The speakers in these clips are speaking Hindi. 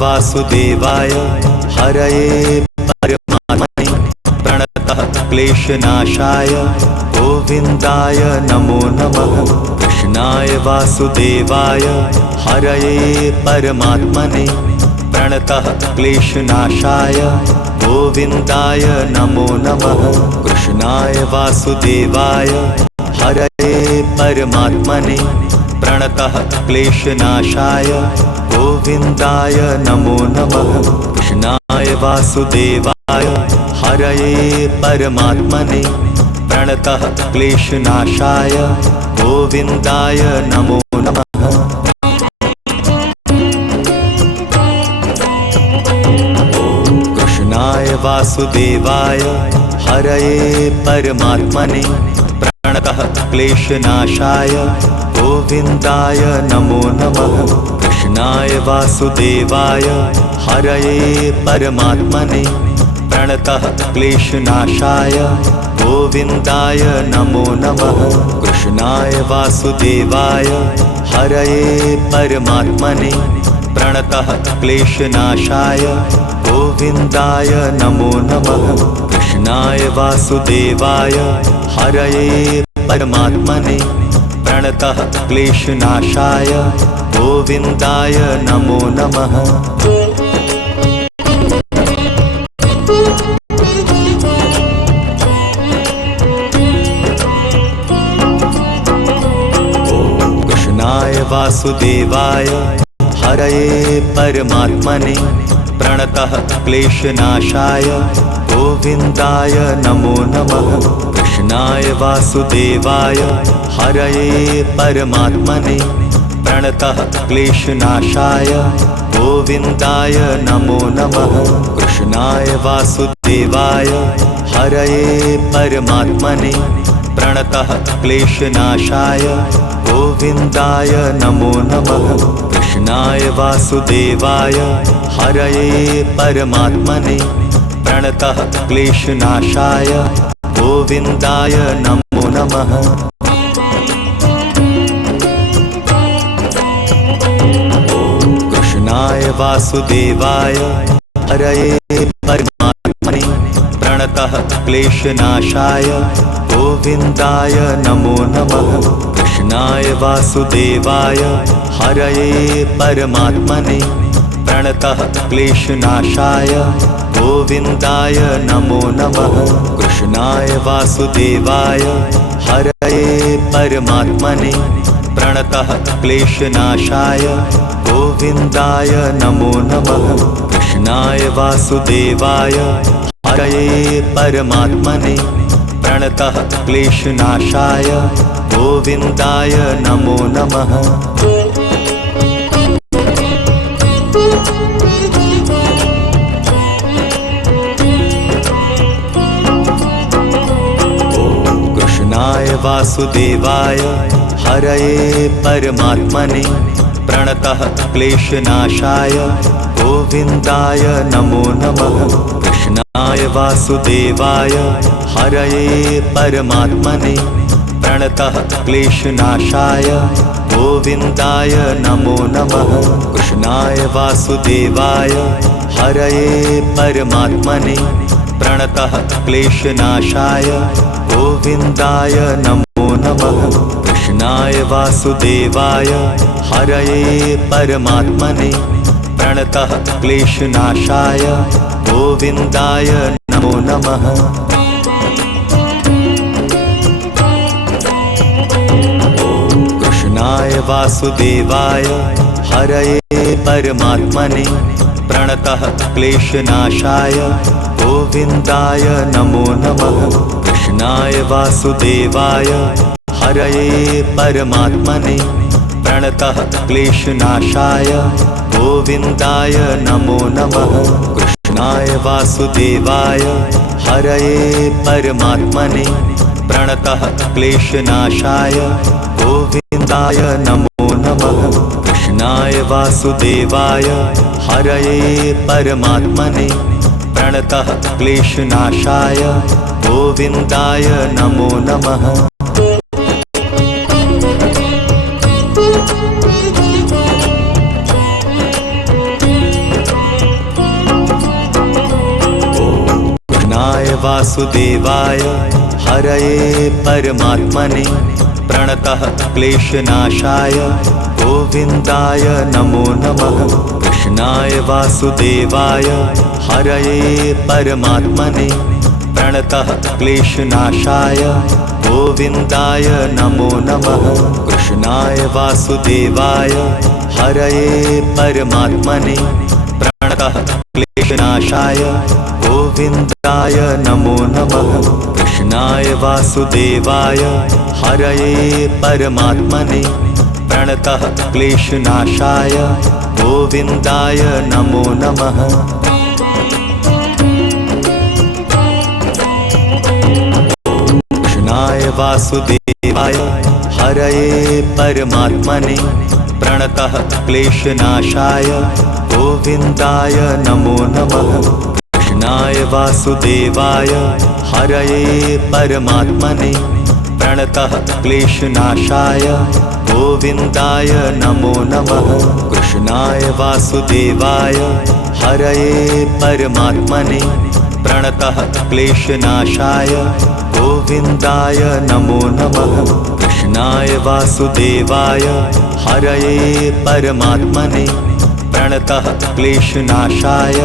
वासुदेवाय हरये परमात्मने प्रणतः क्लेशनाशाय गोविन्दाय नमो नमः। कृष्णाय वासुदेवाय हरये परमात्मने प्रणतः क्लेशनाशाय गोविन्दाय नमो नमः। कृष्णाय वासुदेवाय हरये परमात्मने प्रणतः क्लेशनाशाय गोविन्दाय नमो नमः। कृष्णाय वासुदेवाय हरये परमात्मने प्रणतः क्लेशनाशाय गोविन्दाय नमो नमः। कृष्णाय वासुदेवाय हरये परमात्मने प्रणतः क्लेशनाशाय गोविन्दाय नमो नमः। कृष्णाय वासुदेवाय हरये परमात्मने प्रणतः क्लेशनाशाय गोविन्दाय नमो नमः। कृष्णाय वासुदेवाय हरये परमात्मने प्रणतः क्लेशनाशाय गोविन्दाय नमो नमः। कृष्णाय वासुदेवाय हरये परमात्मने प्रणतः क्लेशनाशाय गोविन्दाय नमो नमः। कृष्णाय वासुदेवाय हरये परमात्मने प्रणतः क्लेशनाशाय गोविन्दाय नमो नमः। कृष्णाय वासुदेवाय हरये परमात्मने प्रणतः क्लेशनाशाय गोविन्दाय नमो नमः। कृष्णाय वासुदेवाय हरये परमात्मने प्रणतः क्लेशनाशाय गोविन्दाय नमो नमः। कृष्णाय वासुदेवाय हरये परमात्मने प्रणतः क्लेशनाशाय गोविन्दाय नमो नमः। कृष्णाय वासुदेवाय हरये परमात्मने प्रणतः क्लेशनाशाय गोविन्दाय नमो नमः। कृष्णाय वासुदेवाय हरये परमात्मने प्रणतः क्लेशनाशाय गोविन्दाय नमो नमः। कृष्णाय वासुदेवाय हरये परमात्मने प्रणतः क्लेशनाशाय गोविन्दाय नमो नमः। कृष्णाय वासुदेवाय हरये परमात्मने प्रणतः क्लेशनाशाय गोविन्दाय नमो नमः। कृष्णाय वासुदेवाय हरये परमात्मने प्रणतः क्लेशनाशाय गोविन्दाय नमो नमः। कृष्णाय वासुदेवाय हरये परमात्मने प्रणतः क्लेशनाशाय गोविन्दाय नमो नमः। कृष्णाय वासुदेवाय हरये परमात्मने प्रणतः क्लेशनाशाय गोविन्दाय नमो नमः। कृष्णाय वासुदेवाय हरये परमात्मने प्रणतः क्लेशनाशाय गोविन्दाय नमो नमः। कृष्णाय वासुदेवाय हरये परमात्मने प्रणतः क्लेशनाशाय गोविन्दाय नमो नमः। कृष्णाय वासुदेवाय हरये परमात्मने प्रणतः क्लेशनाशाय गोविन्दाय नमो नमः। कृष्णाय वासुदेवाय हरये परमात्मने प्रणतः क्लेशनाशाय गोविन्दाय नमो नमः। कृष्णाय वासुदेवाय हरये परमात्मने प्रणतः क्लेशनाशाय गोविन्दाय नमो नमः। वासुदेवाय हरये परमात्मने प्रणतः क्लेशनाशाय गोविन्दाय नमो नमः। कृष्णाय वासुदेवाय हरये परमात्मने प्रणतः क्लेशनाशाय गोविन्दाय नमो नमः। कृष्णाय वासुदेवाय हरये परमात्मने प्रणतः क्लेशनाशाय गोविन्दाय नमो नमः। कृष्णाय वासुदेवाय हरये परमात्मने प्रणतः क्लेशनाशाय गोविन्दाय नमो नमः। कृष्णाय वासुदेवाय हरये परमात्मने प्रणतः क्लेशनाशाय गोविन्दाय नमो नमः। कृष्णाय वासुदेवाय हरये परमात्मने प्रणतः क्लेशनाशाय गोविन्दाय नमो नमः। कृष्णाय वासुदेवाय हरये परमात्मने प्रणतः क्लेशनाशाय गोविन्दाय नमो नमः। कृष्णाय वासुदेवाय हरये परमात्मने प्रणतः क्लेशनाशाय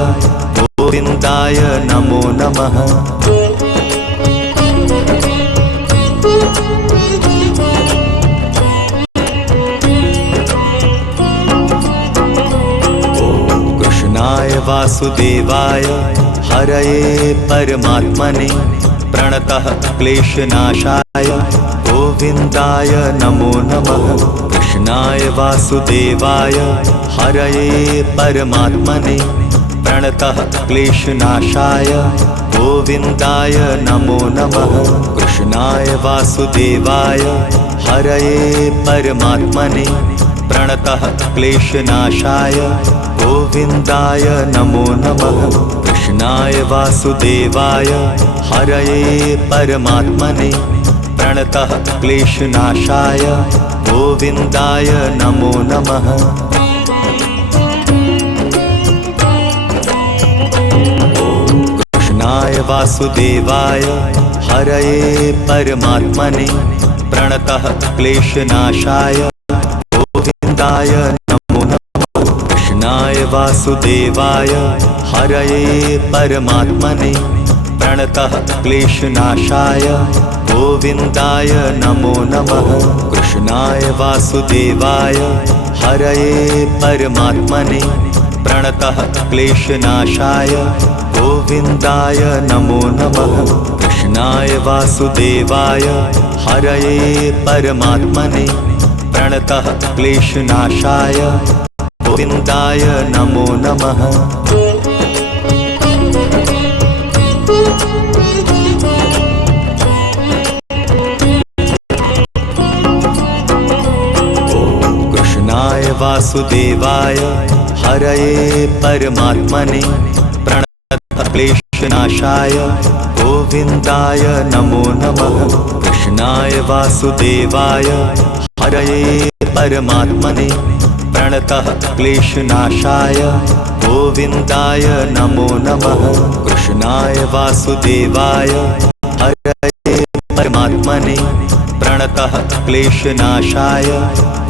गोविन्दाय नमो नमः। कृष्णाय वासुदेवाय हरये परमात्मने प्रणतः क्लेशनाशाय गोविन्दाय नमो नमः। कृष्णाय वासुदेवाय हरये परमात्मने प्रणतः क्लेशनाशाय गोविन्दाय नमो नमः। कृष्णाय वासुदेवाय हरये परमात्मने प्रणतः क्लेशनाशाय गोविन्दाय नमो नमः। कृष्णाय वासुदेवाय हरये परमात्मने प्रणतः क्लेशनाशाय गोविन्दाय नमो नमः। कृष्णाय वासुदेवाय हरये परमात्मने प्रणतः क्लेशनाशाय गोविन्दाय नमो नमः। कृष्णाय वासुदेवाय हरये परमात्मने प्रणतः क्लेशनाशाय गोविन्दाय नमो नमः। कृष्णाय वासुदेवाय हरये परमात्मने प्रणतः क्लेशनाशाय गोविन्दाय नमो नमः। कृष्णाय वासुदेवाय हरये परमात्मने प्रणतः क्लेशनाशाय गोविन्दाय नमो नमः। कृष्णाय वासुदेवाय हरये परमात्मने प्रणतः क्लेशनाशाय गोविन्दाय नमो नमः। कृष्णाय वासुदेवाय हरये परमात्मने प्रणतः क्लेशनाशाय गोविन्दाय नमो नमः। कृष्णाय वासुदेवाय हरये परमात्मने प्रणतः क्लेशनाशाय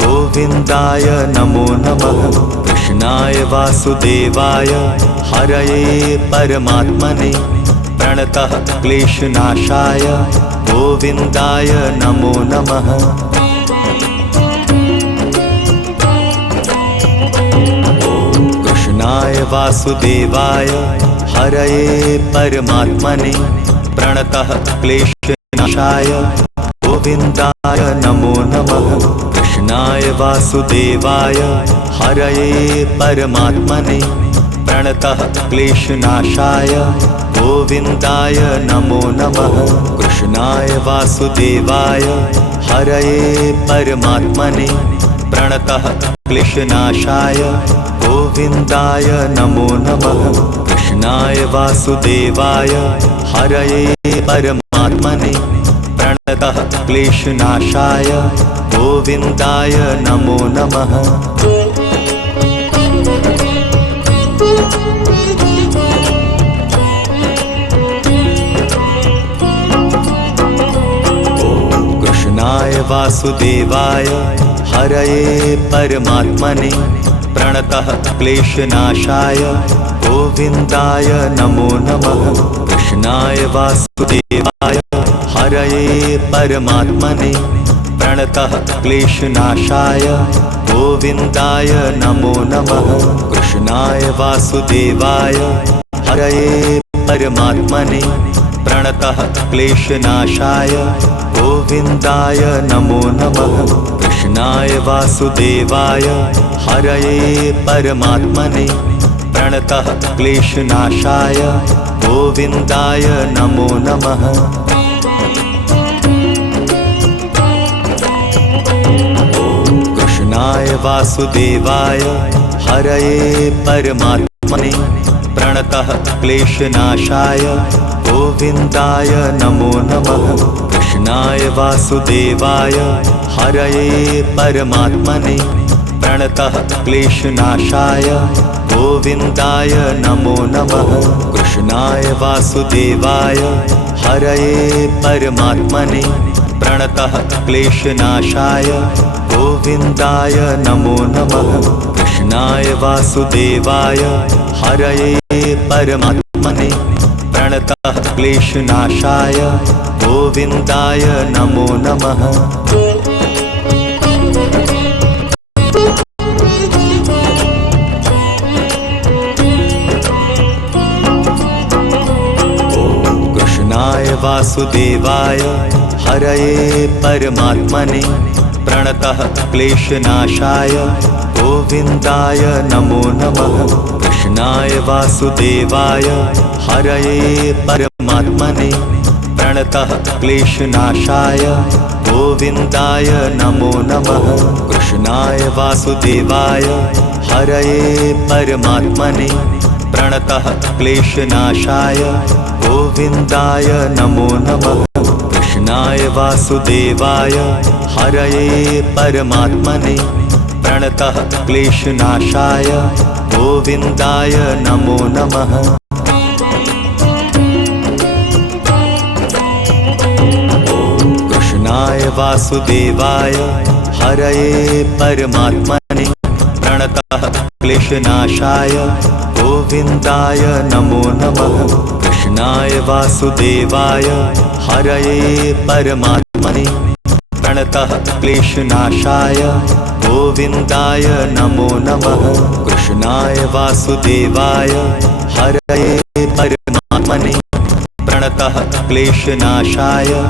गोविन्दाय नमो नमः। कृष्णाय वासुदेवाय हरये परमात्मने प्रणतः क्लेशनाशाय गोविन्दाय नमो नमः। कृष्णाय वासुदेवाय हरये परमात्मने प्रणतः क्लेशनाशाय गोविन्दाय नमो नमः। कृष्णाय वासुदेवाय हरये परमात्मने प्रणतः क्लेशनाशाय गोविन्दाय नमो नमः। कृष्णाय वासुदेवाय हरये परमात्मने प्रणतः क्लेशनाशाय गोविन्दाय नमो नमः। कृष्णाय वासुदेवाय हरये परमात्मने प्रणतः क्लेशनाशाय गोविन्दाय नमो नमः। वासुदेवाय हरये परमात्मने प्रणतः क्लेशनाशाय गोविन्दाय नमो नमः। कृष्णाय वासुदेवाय हरये परमात्मने प्रणतः क्लेशनाशाय गोविन्दाय नमो नमः। कृष्णाय वासुदेवाय हरये परमात्मने प्रणतः क्लेशनाशाय गोविन्दाय नमो नमः। कृष्णाय वासुदेवाय हरये परमात्मने प्रणतः क्लेशनाशाय गोविन्दाय नमो नमः। कृष्णाय वासुदेवाय हरये परमात्मने प्रणतः क्लेशनाशाय गोविन्दाय नमो नमः। कृष्णाय वासुदेवाय हरये परमात्मने प्रणतः क्लेशनाशाय गोविन्दाय नमो नमः। कृष्णाय वासुदेवाय हरये परमात्मने प्रणतः क्लेशनाशाय गोविन्दाय नमो नमः। कृष्णाय वासुदेवाय हरये परमात्मने प्रणतः क्लेशनाशाय गोविन्दाय नमो नमः। कृष्णाय वासुदेवाय हरये परमात्मने प्रणतः क्लेशनाशाय गोविन्दाय नमो नमः। कृष्णाय वासुदेवाय हरये परमात्मने प्रणतः क्लेशनाशाय गोविन्दाय नमो नमः। कृष्णाय वासुदेवाय हरये परमात्मने प्रणतः क्लेशनाशाय गोविन्दाय नमो नमः। कृष्णाय वासुदेवाय हरये परमात्मने प्रणतः क्लेशनाशाय गोविन्दाय नमो नमः। कृष्णाय वासुदेवाय हरये परमात्मने प्रणतः क्लेशनाशाय गोविन्दाय नमो नमः। कृष्णाय वासुदेवाय हरये परमात्मने प्रणतः क्लेशनाशाय गोविन्दाय नमो नमः। कृष्णाय वासुदेवाय हरये परमात्मने प्रणतः क्लेशनाशाय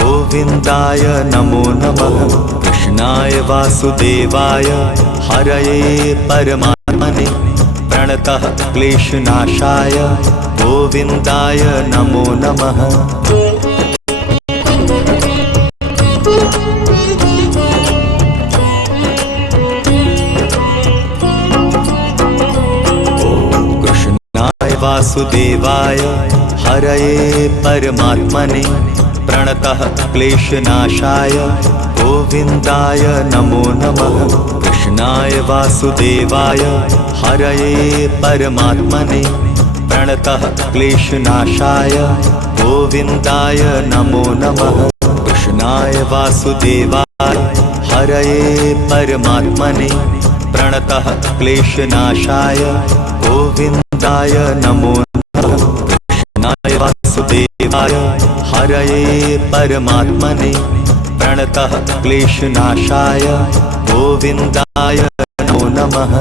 गोविन्दाय नमो नमः। कृष्णाय वासुदेवाय हरये परमात्मने प्रणतः क्लेशनाशाय गोविन्दाय नमो नमः। कृष्णाय वासुदेवाय हरये परमात्मने प्रणतः क्लेशनाशाय गोविन्दाय नमो नमः। कृष्णाय वासुदेवाय हरये परमात्मने प्रणतः क्लेशनाशाय गोविन्दाय नमो नमः। कृष्णाय वासुदेवाय हरये परमात्मने प्रणतः क्लेशनाशाय गोविन्दाय नमो नमः। कृष्णाय वासुदेवाय हरये परमात्मने प्रणतः क्लेशनाशाय गोविन्दाय नमो नमः।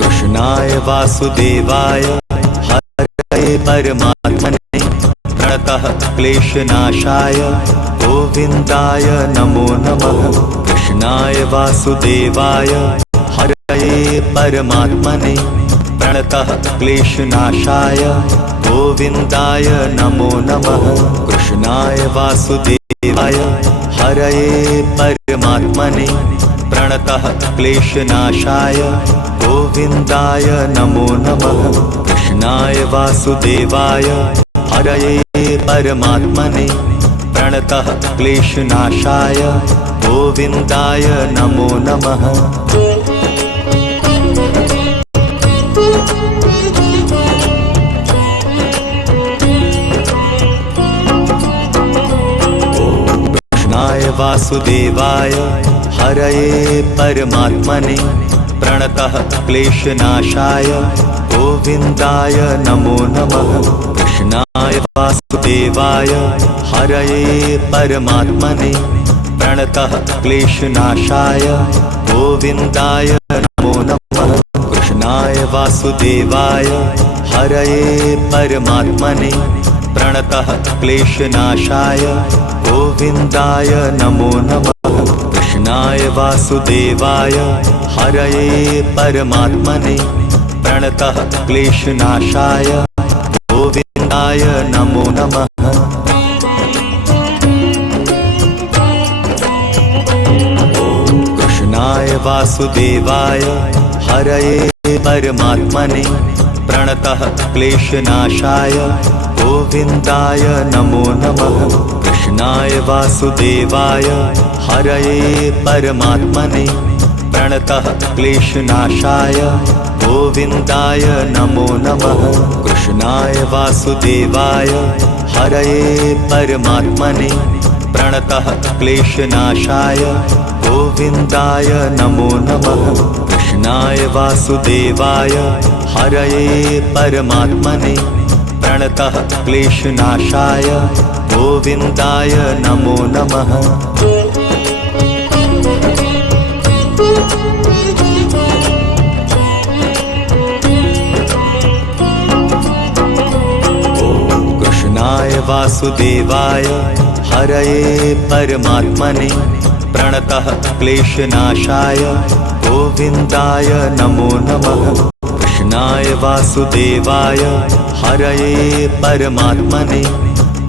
कृष्णाय वासुदेवाय हरये परमात्मने प्रणतः क्लेशनाशाय गोविन्दाय नमो नमः। कृष्णाय वासुदेवाय हरये परमात्मने प्रणतः क्लेशनाशाय गोविन्दाय नमो नमः। कृष्णाय वासुदेवाय हरये परमात्मने प्रणतः क्लेशनाशाय गोविन्दाय नमो नमः। कृष्णाय वासुदेवाय हरये परमात्मने प्रणतः क्लेशनाशाय गोविन्दाय नमो नमः। वासुदेवाय हरये परमात्मने प्रणतः क्लेशनाशाय गोविन्दाय नमो नमः। कृष्णाय वासुदेवाय हरये परमात्मने प्रणतः क्लेशनाशाय गोविन्दाय नमो नमः। कृष्णाय वासुदेवाय हरये परमात्मने प्रणतः क्लेशनाशाय गोविन्दाय नमो नमः। कृष्णाय वासुदेवाय हरये परमात्मने प्रणतः क्लेशनाशाय गोविन्दाय नमो नमः। कृष्णाय वासुदेवाय हरये परमात्मने प्रणतः क्लेशनाशाय गोविन्दाय नमो नमः। कृष्णाय वासुदेवाय हरये परमात्मने प्रणतः क्लेशनाशाय गोविन्दाय नमो नमः। कृष्णाय वासुदेवाय हरये परमात्मने प्रणतः क्लेशनाशाय गोविन्दाय नमो नमः। कृष्णाय वासुदेवाय हरये परमात्मने प्रणतः क्लेशनाशाय गोविन्दाय नमो नमः। कृष्णाय वासुदेवाय हरये परमात्मने प्रणतः क्लेशनाशाय गोविन्दाय नमो नमः। कृष्णाय वासुदेवाय हरये परमात्मने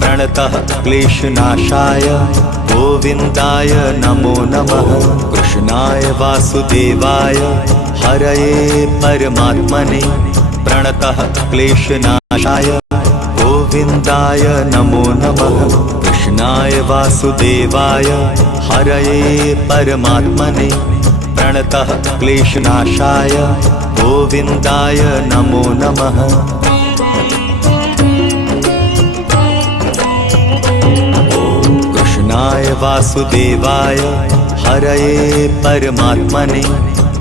प्रणतः क्लेशनाशाय गोविन्दाय नमो नमः। कृष्णाय वासुदेवाय हरये परमात्मने प्रणतः क्लेशनाशाय गोविन्दाय नमो नमः। कृष्णाय वासुदेवाय हरये परमात्मने प्रणतः क्लेशनाशाय गोविन्दाय नमो नमः। कृष्णाय वासुदेवाय हरये परमात्मने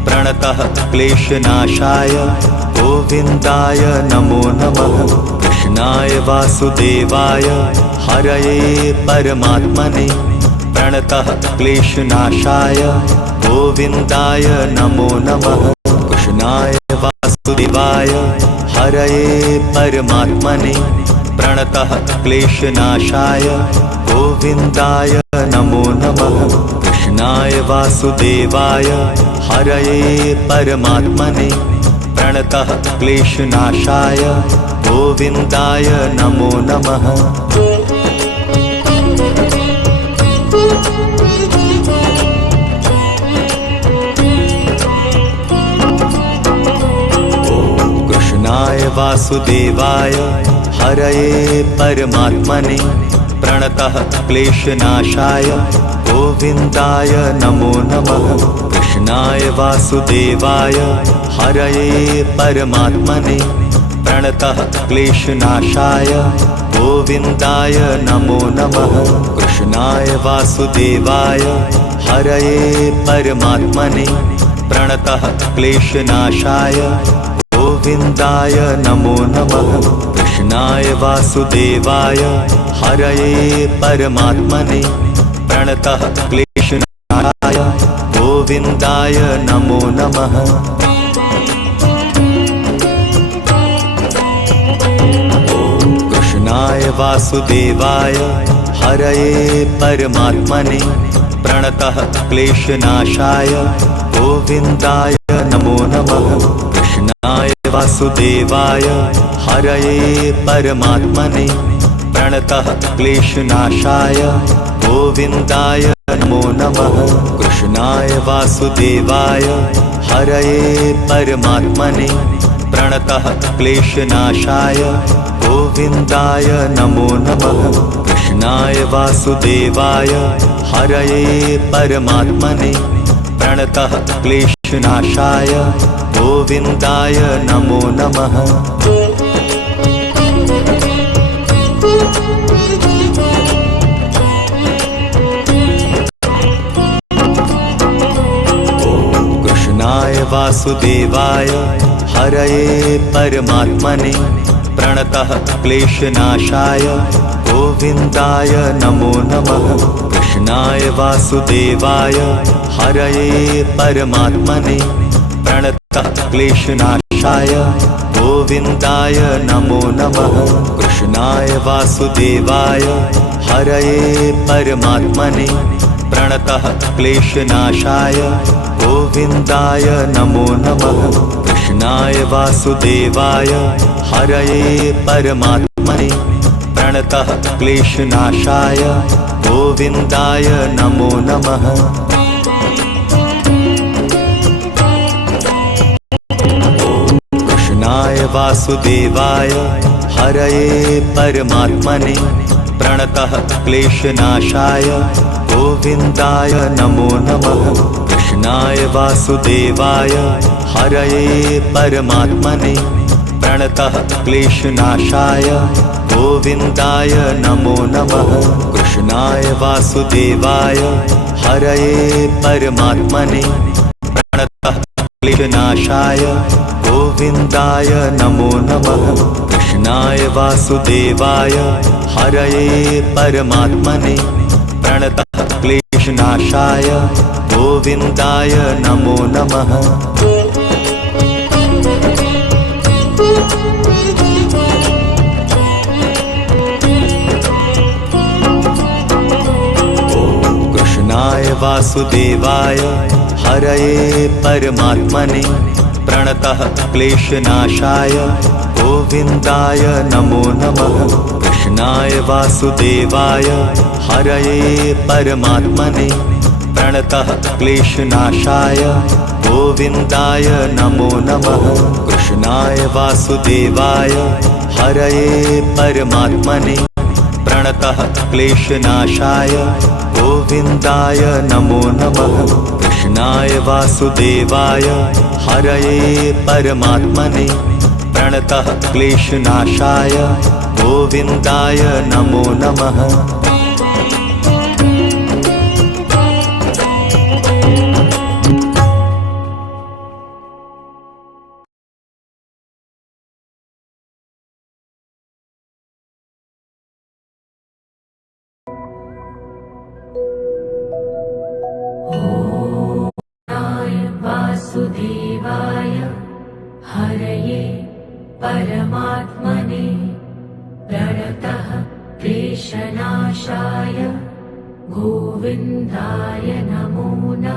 प्रणतः क्लेशनाशाय गोविन्दाय नमो नमः। कृष्णाय वासुदेवाय हरये परमात्मने प्रणतः क्लेशनाशाय गोविन्दाय नमो नमः। कृष्णाय वासुदेवाय हरये परमात्मने प्रणतः क्लेशनाशाय गोविन्दाय नमो नमः। कृष्णाय वासुदेवाय हरये परमात्मने प्रणतः क्लेशनाशाय गोविन्दाय नमो नमः। कृष्णाय वासुदेवाय हरये परमात्मने प्रणतः क्लेशनाशाय गोविन्दाय नमो नमः। कृष्णाय वासुदेवाय हरये परमात्मने प्रणतः क्लेशनाशाय गोविन्दाय नमो नमः। कृष्णाय वासुदेवाय हरये परमात्मने प्रणतः क्लेशनाशाय गोविन्दाय नमो नमः। कृष्णाय वासुदेवाय हरये परमात्मने प्रणतः क्लेशनाशाय गोविन्दाय नमो नमः। कृष्णाय वासुदेवाय हरये परमात्मने प्रणतः क्लेशनाशाय गोविन्दाय नमो नमः। कृष्णाय वासुदेवाय हरये परमात्मने प्रणतः क्लेशनाशाय गोविन्दाय नमो नमः। कृष्णाय वासुदेवाय हरये परमात्मने प्रणतः क्लेशनाशाय गोविन्दाय नमो नमः। कृष्णाय वासुदेवाय हरये परमात्मने प्रणतः क्लेशनाशाय गोविन्दाय नमो नमः। वासुदेवाय हरये परमात्मने प्रणतः क्लेशनाशाय गोविन्दाय नमो नमः। कृष्णाय वासुदेवाय हरये परमात्मने प्रणतः क्लेशनाशाय गोविन्दाय नमो नमः। कृष्णाय वासुदेवाय हरये परमात्मने प्रणतः क्लेशनाशाय गोविन्दाय नमो नमः। कृष्णाय वासुदेवाय हरये परमात्मने प्रणतः क्लेशनाशाय गोविन्दाय नमो नमः। कृष्णाय वासुदेवाय हरये परमात्मने प्रणतः क्लेशनाशाय गोविन्दाय नमो नमः। कृष्णाय वासुदेवाय हरये परमात्मने प्रणतः क्लेशनाशाय गोविन्दाय नमो नमः। कृष्णाय वासुदेवाय हरये परमात्मने प्रणतः क्लेशनाशाय गोविन्दाय नमो नमः। कृष्णाय वासुदेवाय हरये परमात्मने प्रणतः क्लेशनाशाय गोविन्दाय नमो नमः। कृष्णाय वासुदेवाय हरये परमात्मने प्रणतः क्लेशनाशाय गोविन्दाय नमो नमः। कृष्णाय वासुदेवाय हरये परमात्मने प्रणतः क्लेशनाशाय गोविन्दाय नमो नमः। कृष्णाय वासुदेवाय हरये परमात्मने प्रणतः क्लेशनाशाय गोविन्दाय नमो नमः। कृष्णाय वासुदेवाय हरये परमात्मने प्रणतः क्लेशनाशाय गोविन्दाय नमो नमः। वासुदेवाय हरये परमात्मने प्रणतः क्लेशनाशाय गोविन्दाय नमो नमः।